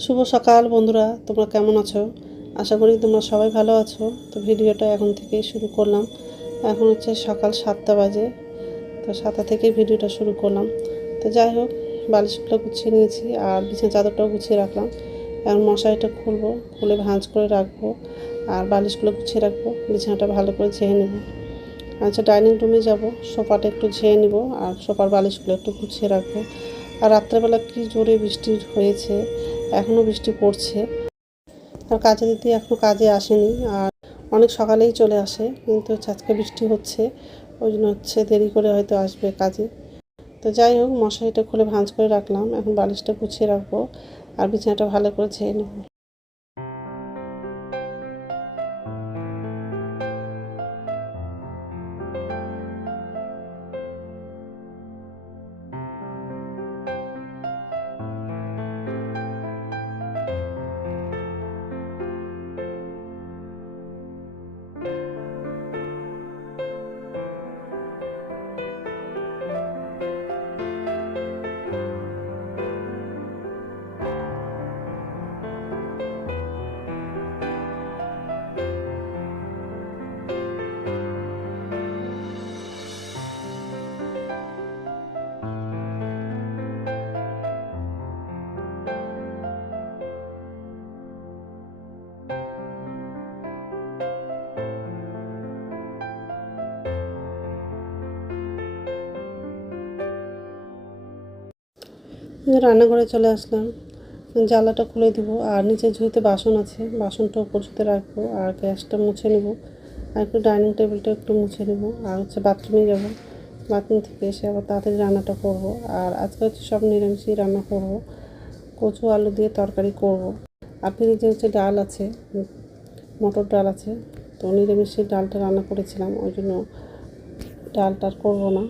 শুভ সকাল বন্ধুরা, তোমরা কেমন আছো? আশা করি তোমরা সবাই ভালো আছো। তো ভিডিওটা এখন থেকে শুরু করলাম। এখন হচ্ছে সকাল সাতটা বাজে, তো সাতটা থেকে ভিডিওটা শুরু করলাম। তো যাই হোক, বালিশগুলো গুছিয়ে নিয়েছি আর বিছানা চাদরটাও গুছিয়ে রাখলাম। এখন মশারিটা খুলবো, খুলে ভাঁজ করে রাখব আর বালিশগুলো গুছিয়ে রাখব। বিছানাটা ভালো করে ঝেয়ে নেব। আচ্ছা ডাইনিং রুমে যাব, সোফাটা একটু ঝেয়ে নিব আর সোফার বালিশগুলো একটু গুছিয়ে রাখব। আর রাত্রেবেলা কি জোরে বৃষ্টি হয়েছে এখনও বৃষ্টি পড়ছে। আর কাজে দিদি এখনও কাজে আসেনি। আর অনেক সকালেই চলে আসে, কিন্তু আজকে বৃষ্টি হচ্ছে, ওই জন্য হচ্ছে দেরি করে হয়তো আসবে কাজে। তো যাই হোক, মশারিটা খুলে ভাঁজ করে রাখলাম। এখন বালিশটা গুছিয়ে রাখব। আর বিছানাটা ভালো করে ছেয়ে নেব। রান্নাঘরে চলে আসলাম। জ্বালাটা খুলে দিব, আর নিচে ঝুঁইতে বাসন আছে। বাসনটা উপর ঝুঁতে রাখব, আর গ্যাসটা মুছে নেব। আর একটু ডাইনিং টেবিলটা একটু মুছে নেব, আর হচ্ছে বাথরুমে যাব। বাথরুম থেকে এসে আবার তাড়াতাড়ি রান্নাটা করব, আর আজকে হচ্ছে সব নিরামিষই রান্না করব। কচু, আলু দিয়ে তরকারি করব। আর ফ্রিজে হচ্ছে ডাল আছে, মটর ডাল আছে, তো নিরামিষের ডালটা রান্না করেছিলাম, ওই জন্য ডালটা করব না।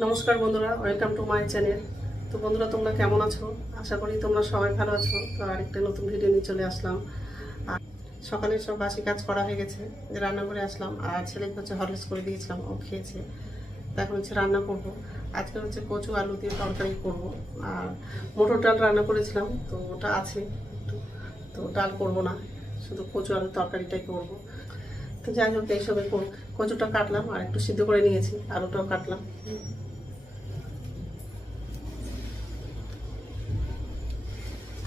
নমস্কার বন্ধুরা ওয়েলকাম টু মাই চ্যানেল তো বন্ধুরা, তোমরা কেমন আছো? আশা করি তোমরা সবাই ভালো আছো। তো আরেকটা নতুন ভিডিও নিয়ে চলে আসলাম। আর সকালে সব বাসি কাজ করা হয়ে গেছে, যে রান্না করে আসলাম, আর ছেলেকে হচ্ছে হরলিক্স করে দিয়েছিলাম, ও খেয়েছে। এখন হচ্ছে রান্না করব। আজকে হচ্ছে কচু আলু দিয়ে তরকারি করব। আর মোটর ডাল রান্না করেছিলাম, তো ওটা আছে তো ডাল করব না, শুধু কচু আলু তরকারিটাই করব। তো যাই হোক, এইসবে কচুটা কাটলাম আর একটু সিদ্ধ করে নিয়েছি, আলুটাও কাটলাম।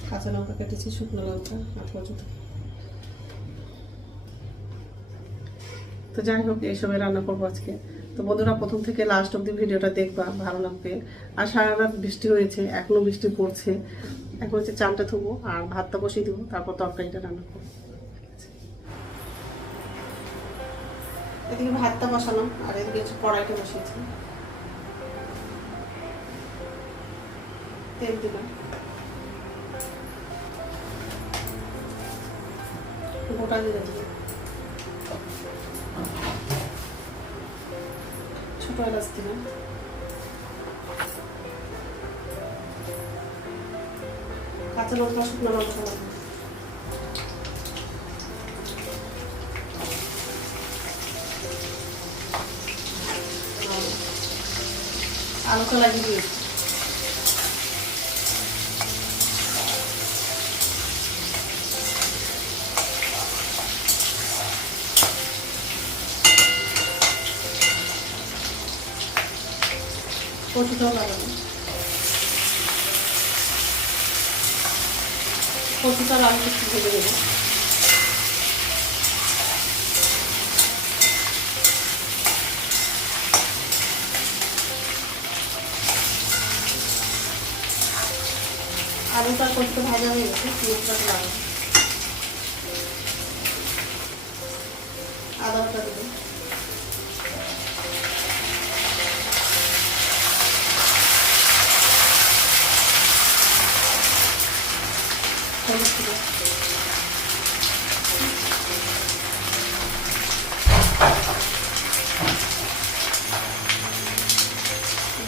কাঁচা লঙ্কা কেটেছি, শুকনো লঙ্কা আর কচু। তো যাই হোক, এইসবে রান্না করব আজকে। তো বন্ধুরা, প্রথম থেকে লাস্ট অব্দি ভিডিওটা দেখবা, ভালো লাগবে। আর সারা রাত বৃষ্টি হয়েছে, এখনও বৃষ্টি পড়ছে। এখন হচ্ছে চালটা ধুবো আর ভাতটা বসিয়ে দেবো, তারপর তরকারিটা রান্না করব। এদিকে ভাতটা বসানো আর এদিকে কড়াইটা বসিয়েছি। তেল দিলাম। গোটা জিরে দিয়ে। ছোট এলাচ দিলাম। কাঁচা লঙ্কা শুকনো লঙ্কা। আলুটা লাগিয়ে দিয়েছি। কচুটাও লাগানো কচুটা একটু ভেজে দেবো আলুটা করতে ভাজা হয়ে গেছে মশলাটা লাগাবো আদা দেবো।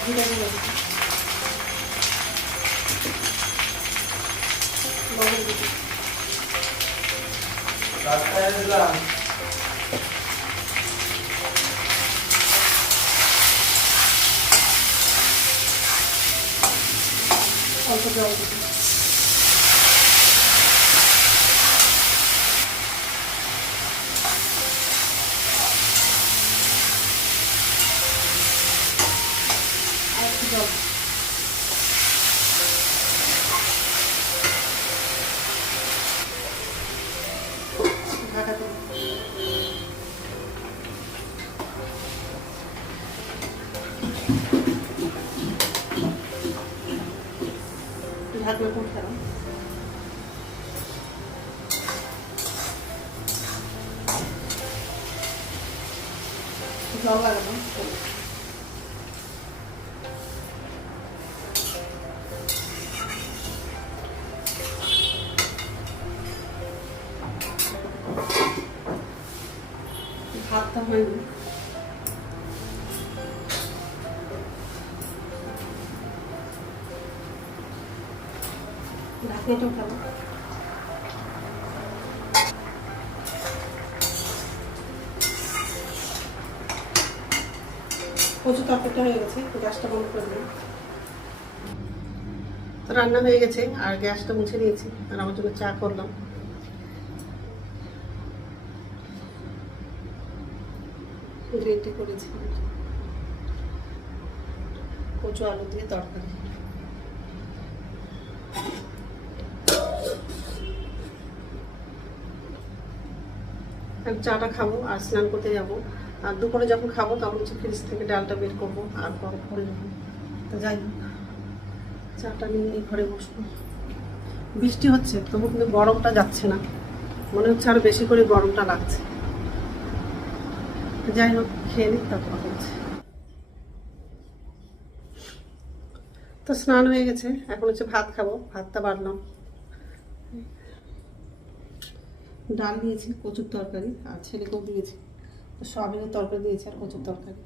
জিরে দেবো। অল্প জল দেবো আর জল লাগালাম ভাতটা হয়নি ঢাকনাটাও খেলো কচু তরকারিটা হয়ে গেছে গ্যাসটা বন্ধ করে দিলাম। তো রান্না হয়ে গেছে, আর গ্যাসটা মুছে নিয়েছি, আর আমার জন্য চা করলাম। গ্রিন করেছি। কচু আলু দিয়ে তরকারি। চাটা খাব, আর স্নান করতে যাব। আর দুপুরে যখন খাব তখন হচ্ছে ফ্রিজ থেকে ডালটা বের করব আর গরম করে নেব। তো যাই হোক, চাটা নিয়ে ঘরে বসবো। বৃষ্টি হচ্ছে, তবু কিন্তু গরমটা যাচ্ছে না। মনে হচ্ছে আরও বেশি করে গরমটা লাগছে। যাই হোক, খেয়ে নিই, তারপর হচ্ছে। তো স্নান হয়ে গেছে, এখন হচ্ছে ভাত খাব, ভাতটা বাড়লাম। ডাল দিয়েছি কচুর তরকারি, আর ছেলেকেও দিয়েছি। সয়াবিনের তরকারি দিয়েছি আর কচুর তরকারি।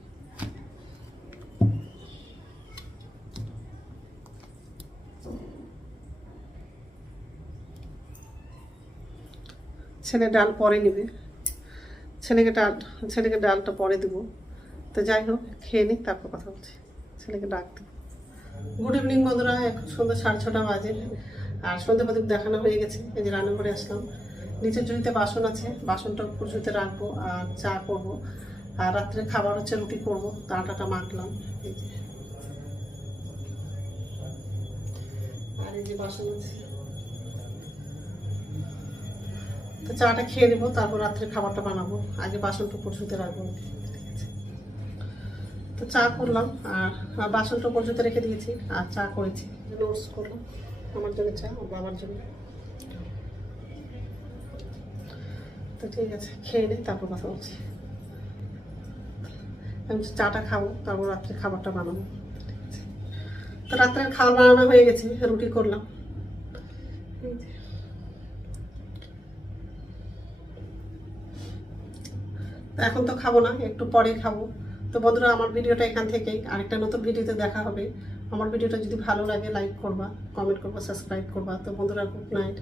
ছেলে ডাল পরে নেবে। ছেলেকে ডাল, ছেলেকে ডালটা পরে দেবো। তো যাই হোক, খেয়ে নিই তারপর কথা বলছি। ছেলেকে ডাক দেবো গুড ইভিনিং বন্ধুরা, এখন সন্ধ্যা সাড়ে ছটা বাজে। আর সন্ধ্যা প্রদীপ দেখানো হয়ে গেছে। এই যে রান্নাঘরে আসলাম। নিচের জুড়িতে বাসন আছে, বাসনটা উপর রাখব, আর চা করব। আর রাত্রে খাবার হচ্ছে রুটি করব তা আটাটা মাখলাম, এই যে। আর এই যে বাসন আছে। তো চাটা খেয়ে নেব, তারপর রাত্রে খাবারটা বানাবো। আগে বাসনটা উপর রাখব। তো চা করলাম, আর বাসনটা উপর রেখে দিয়েছি, আর চা করেছি। রোস্ট করলাম, আমার জন্য চা বাবার জন্য। তো ঠিক আছে, খেয়ে নিই তারপর কথা বলছি। আমি চাটা খাব, তারপর রাত্রে খাবারটা বানাবো। তো রাত্রে খাবার বানানো হয়ে গেছে, রুটি করলাম। এখন তো খাব না, একটু পরে খাব। তো বন্ধুরা, আমার ভিডিওটা এখান থেকেই। আরেকটা নতুন ভিডিওতে দেখা হবে। আমার ভিডিওটা যদি ভালো লাগে লাইক করবা কমেন্ট করবা সাবস্ক্রাইব করবা। তো বন্ধুরা গুড নাইট